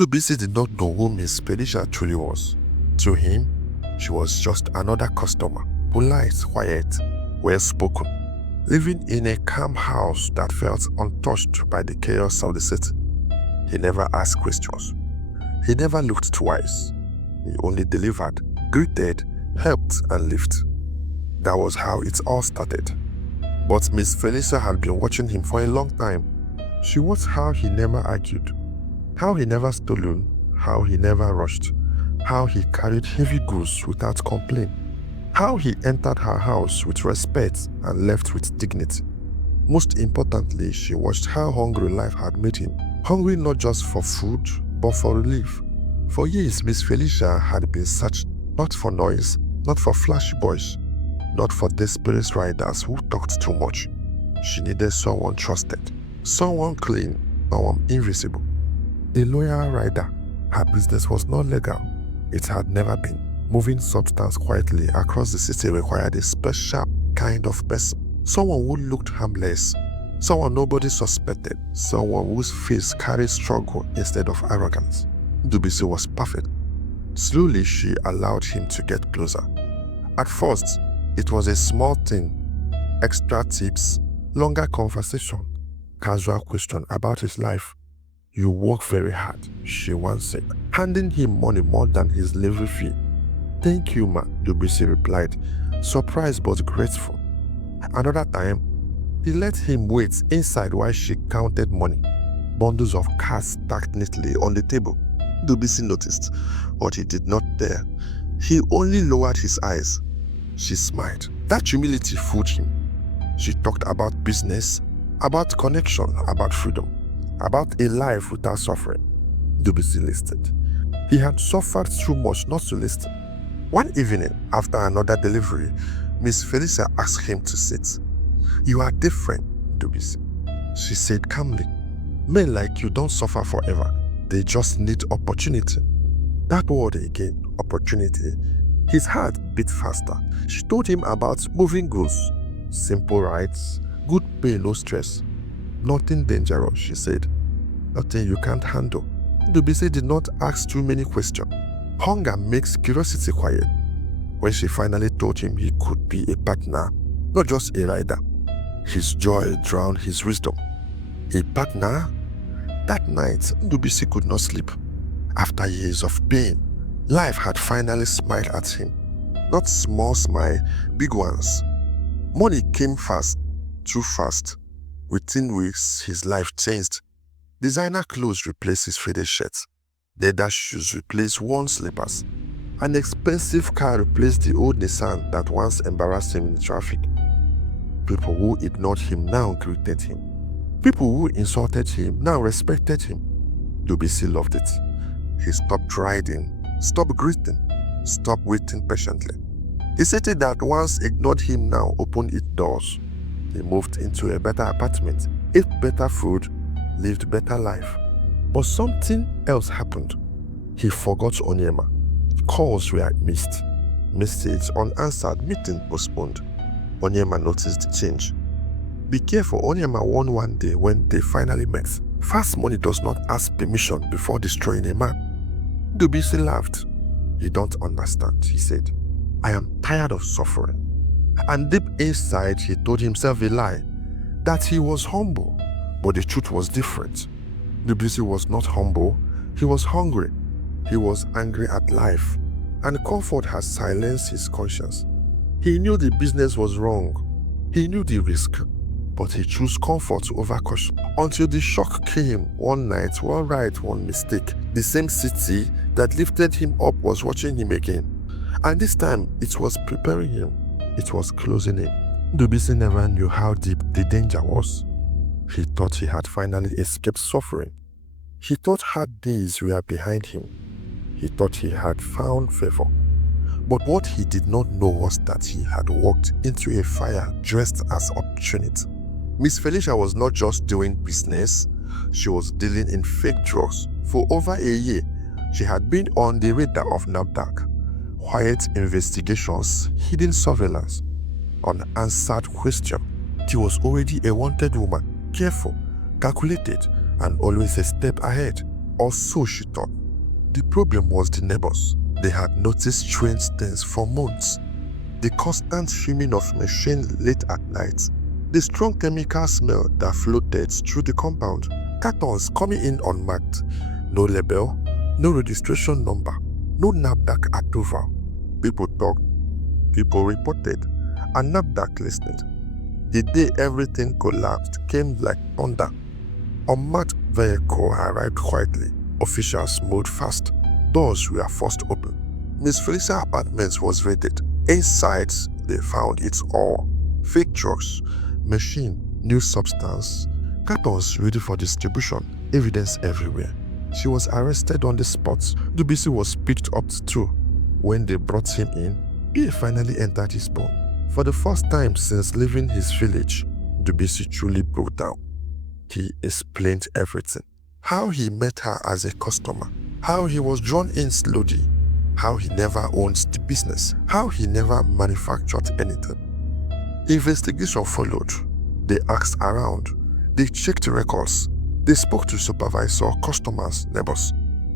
Dubisi did not know who Miss Felicia truly was. To him, she was just another customer, polite, quiet, well-spoken, living in a calm house that felt untouched by the chaos of the city. He never asked questions. He never looked twice. He only delivered, greeted, helped, and lived. That was how it all started. But Miss Felicia had been watching him for a long time. She watched how he never argued, how he never stole, how he never rushed, how he carried heavy goods without complaint, how he entered her house with respect and left with dignity. Most importantly, she watched how hungry life had made him. Hungry not just for food, but for relief. For years, Miss Felicia had been searching not for noise, not for flashy boys, not for desperate riders who talked too much. She needed someone trusted, someone clean, someone invisible. A loyal rider. Her business was not legal. It had never been. Moving substance quietly across the city required a special kind of person. Someone who looked harmless, someone nobody suspected, someone whose face carried struggle instead of arrogance. Dubisi was perfect. Slowly, she allowed him to get closer. At first, it was a small thing, extra tips, longer conversation, casual question about his life. You work very hard, she once said, handing him money more than his delivery fee. Thank you, ma, Dubisi replied, surprised but grateful. Another time, he let him wait inside while she counted money. Bundles of cash stacked neatly on the table. Dubisi noticed, but he did not dare. He only lowered his eyes. She smiled. That humility fooled him. She talked about business, about connection, about freedom, about a life without suffering. Dubisi listened. He had suffered too much not to listen. One evening, after another delivery, Miss Felicia asked him to sit. You are different, Dubisi, she said calmly. Men like you don't suffer forever. They just need opportunity. That word again, opportunity. His heart beat faster. She told him about moving goods, simple rides, good pay, no stress. Nothing dangerous, she said. Nothing you can't handle. Dubisi did not ask too many questions. Hunger makes curiosity quiet. When she finally told him he could be a partner, not just a rider, his joy drowned his wisdom. A partner? That night, Dubisi could not sleep. After years of pain, life had finally smiled at him. Not small smile, big ones. Money came fast, too fast. Within weeks, his life changed. Designer clothes replaced his faded shirts. Leather shoes replaced worn slippers. An expensive car replaced the old Nissan that once embarrassed him in traffic. People who ignored him now greeted him. People who insulted him now respected him. Dubisi loved it. He stopped riding, stopped greeting, stopped waiting patiently. The city that once ignored him now opened its doors. He moved into a better apartment, ate better food, lived better life. But something else happened. He forgot Onyema. Calls were missed. Messages unanswered, meeting postponed. Onyema noticed the change. Be careful, Onyema warned one day when they finally met. Fast money does not ask permission before destroying a man. Dubisi laughed. You don't understand, he said. I am tired of suffering. And deep inside, he told himself a lie, that he was humble, but the truth was different. Dubisi was not humble, he was hungry. He was angry at life, and comfort had silenced his conscience. He knew the business was wrong. He knew the risk, but he chose comfort over caution. Until the shock came one night, one ride, one mistake. The same city that lifted him up was watching him again. And this time, it was preparing him. It was closing in. Dubisi never knew how deep the danger was. He thought he had finally escaped suffering. He thought hard days were behind him. He thought he had found favor. But what he did not know was that he had walked into a fire dressed as opportunity. Miss Felicia was not just doing business, she was dealing in fake drugs. For over a year, she had been on the radar of NAFDAC. Quiet investigations, hidden surveillance, unanswered questions. She was already a wanted woman, careful, calculated, and always a step ahead. or so she thought. The problem was the neighbors. They had noticed strange things for months. The constant humming of machines late at night, the strong chemical smell that floated through the compound, cartons coming in unmarked, no label, no registration number, no NAFDAC approval. People talked, people reported, and NAFDAC listened. The day everything collapsed came like thunder. Unmarked vehicle arrived quietly. Officials moved fast. Doors were forced open. Miss Felicia's apartment was raided. Inside, they found it all. Fake drugs, machine, new substance, cartons ready for distribution, evidence everywhere. She was arrested on the spot. Dubisi was picked up too. When they brought him in, he finally entered his bone. For the first time since leaving his village, Dubisi truly broke down. He explained everything. How he met her as a customer, how he was drawn in slowly, how he never owned the business, how he never manufactured anything. Investigation followed. They asked around, they checked records, they spoke to supervisor, customers, neighbors,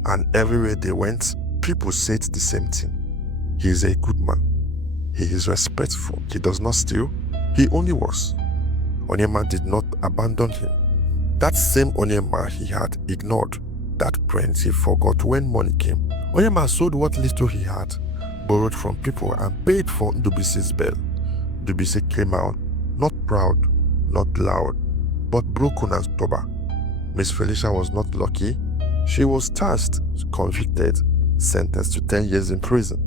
and everywhere they went, people said the same thing. He is a good man. He is respectful. He does not steal. He only works. Onyema did not abandon him. That same Onyema he had ignored, that friend he forgot when money came. Onyema sold what little he had, borrowed from people, and paid for Dubisi's bail. Dubisi came out, not proud, not loud, but broken and stubborn. Miss Felicia was not lucky. She was charged, convicted, sentenced to 10 years in prison.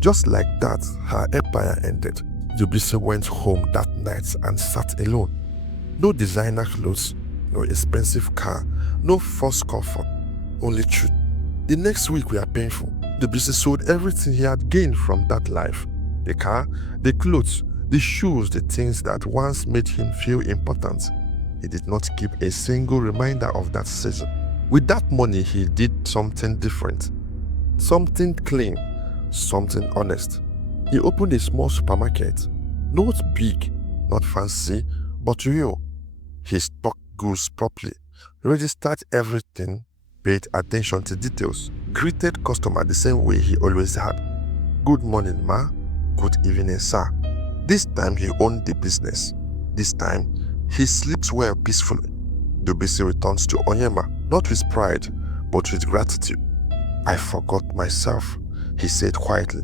Just like that, her empire ended. Dubisi went home that night and sat alone. No designer clothes, no expensive car, no false comfort, only truth. The next week were painful. Dubisi sold everything he had gained from that life. The car, the clothes, the shoes, the things that once made him feel important. He did not keep a single reminder of that season. With that money, he did something different. Something clean, something honest. He opened a small supermarket. Not big, not fancy, but real. He stocked goods properly, registered everything, paid attention to details, greeted customers the same way he always had. Good morning, ma. Good evening, sir. This time he owned the business. This time he sleeps well peacefully. Dubisi returns to Onyema, not with pride, but with gratitude. I forgot myself, he said quietly,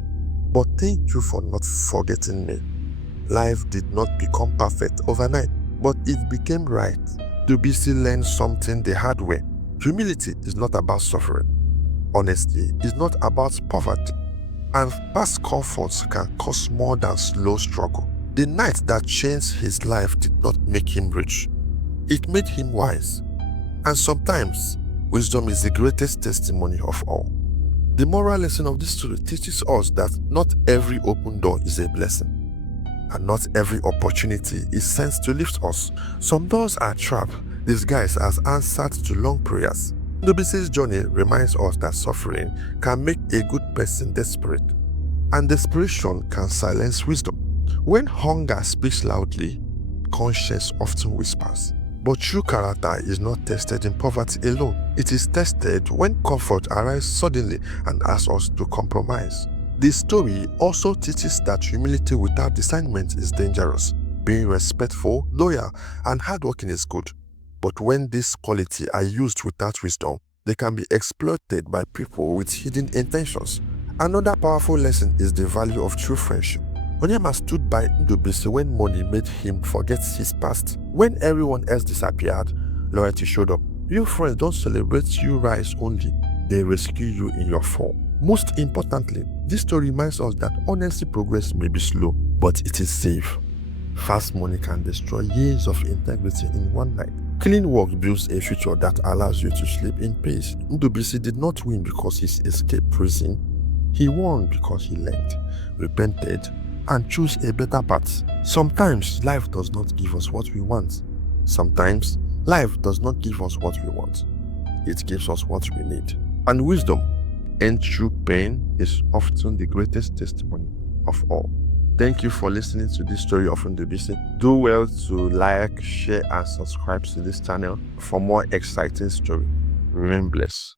but thank you for not forgetting me. Life did not become perfect overnight, but it became right. Dubisi learned something the hard way. Humility is not about suffering. Honesty is not about poverty. And past comforts can cost more than slow struggle. The night that changed his life did not make him rich. It made him wise. And sometimes, wisdom is the greatest testimony of all. The moral lesson of this story teaches us that not every open door is a blessing. And not every opportunity is sent to lift us. Some doors are trapped, disguised as answers to long prayers. Dubisi's journey reminds us that suffering can make a good person desperate, and desperation can silence wisdom. When hunger speaks loudly, conscience often whispers. But true character is not tested in poverty alone. It is tested when comfort arrives suddenly and asks us to compromise. This story also teaches that humility without discernment is dangerous. Being respectful, loyal, and hardworking is good. But when these qualities are used without wisdom, they can be exploited by people with hidden intentions. Another powerful lesson is the value of true friendship. Onyema stood by Dubisi when money made him forget his past. When everyone else disappeared, loyalty showed up. Your friends don't celebrate you rise only, they rescue you in your fall. Most importantly, this story reminds us that honestly progress may be slow, but it is safe. Fast money can destroy years of integrity in one night. Clean work builds a future that allows you to sleep in peace. Dubisi did not win because he escaped prison. He won because he learned, repented, and chose a better path. Sometimes life does not give us what we want. Sometimes life does not give us what we want. It gives us what we need. And wisdom, and true pain, is often the greatest testimony of all. Thank you for listening to this story of Dubisi. Do well to like, share, and subscribe to this channel for more exciting stories. Remain blessed.